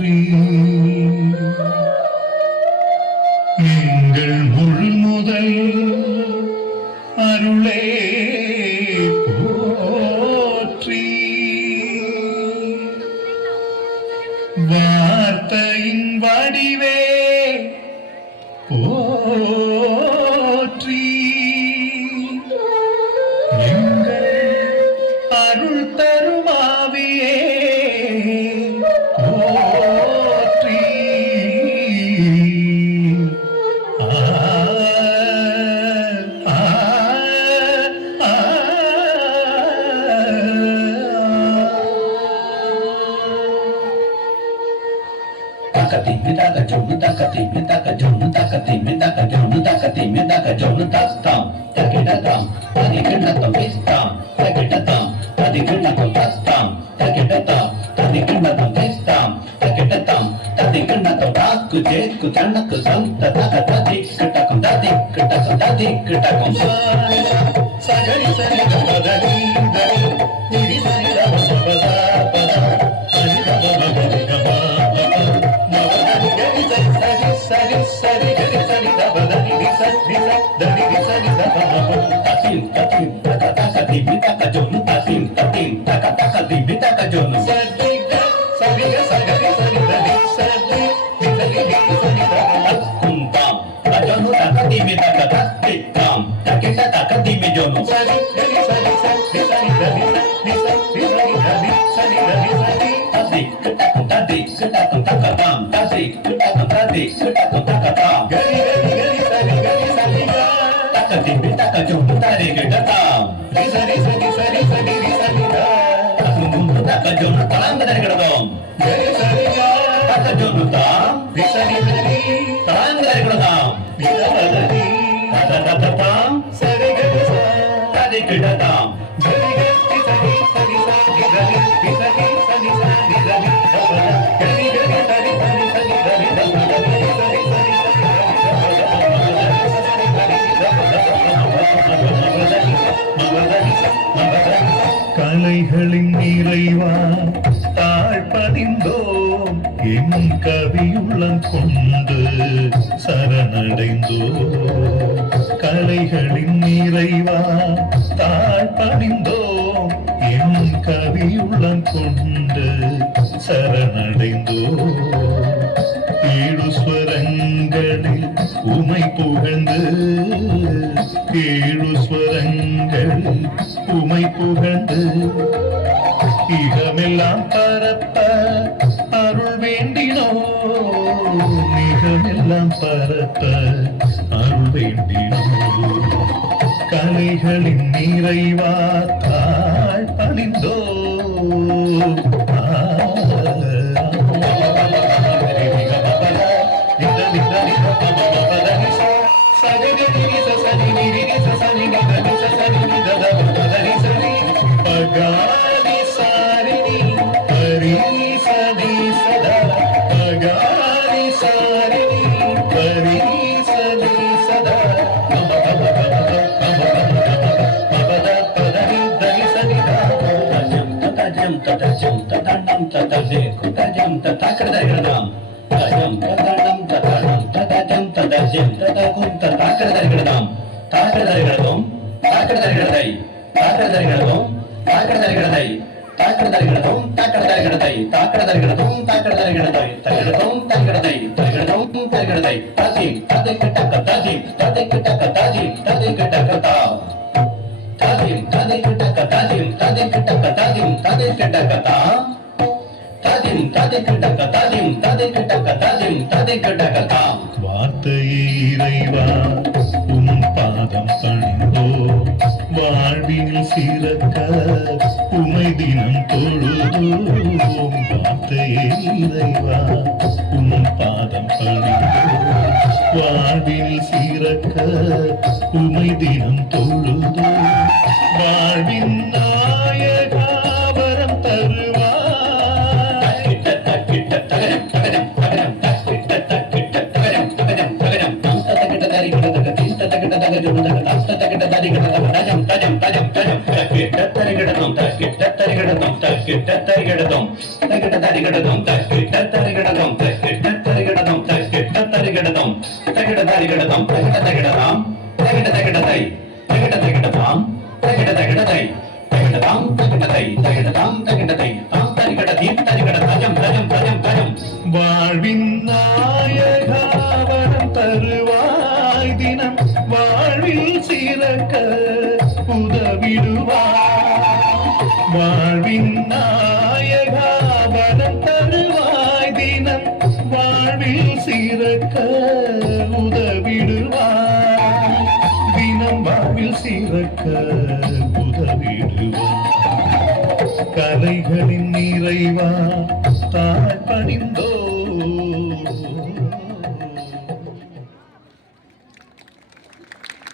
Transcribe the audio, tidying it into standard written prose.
போற்றி எங்கள் முழு முதல் அருளே போற்றி வார்த்தையின் வடிவே போற்றி எங்கள் அருள் தருமாவியே போற்றி takati mitaka jonu takati mitaka jonu takati mitaka jonu takati mitaka jonu tastam takidatam tadikindatam pistam takidatam tadikindatam tastam takidatam tadikindatam pistam takidatam tadikindatam taku jetku tannaku santa takatati kitakum sagari sari gadani dari niri sari dabada கலைகளின் நிறைவா தாழ்பதிந்தோம் என் கவியுள்ளம் கொண்டு சரணடைந்தோம் கலைகளின் நிறைவா தாழ்பதிந்தோம் என் கவியுள்ளம் கொண்டு சரணடைந்தோம் ஏழு ஸ்வரங்களில் உமை புகழ்ந்து ஏழு ஸ்வரங்களில் உமை புகழ்ந்து இகமெல்லாம் பரப்ப அருள் வேண்டினோ இகமெல்லாம் பரப்ப அருள் வேண்டினோ கலைகளின் நிறைவா தாழ் பணிந்தோ வார்த்தையே இறைவா உன் பாதம் பணிந்தோ வாழ்வினில் சிறக்க உமை தினம் தொழுதோம் வார்த்தையே இறைவா உன் பாதம் பணிந்தோ வாழ்வினில் சிறக்க உமை தினம் தொழுதோ வாழ்வின் நாயகாவரம் தருவாய் தகிட தரிகடதும் தகிட தரிகடதும் தகிட தரிகடதும் தகிட தரிகடதும் தகிட தரிகடதும் தகிட தகிடதாம் தகிட தகிடதை தகிட தகிடதாம் தகிட தகிடதை தகிடதாம் தகிடதை தகிடதாம் தகிடதை தாம் தரிகடதீம் தரிகட தஜம் தஜம் தஜம் தஜம் வாழ்வின் நாயகாவரம் தருவாய் தினம் வாழ்வில் சிறக்க உதவிடுவாய் வாழ்வின் நாயகாவரம் தருவாய் தினம் வாழ்வில் சிறக்க உதவிடுவாய் தினம் வாழ்வில் சிறக்க உதவிடுவாய் கலைகளின் நிறைவா தாய் பணிந்தோ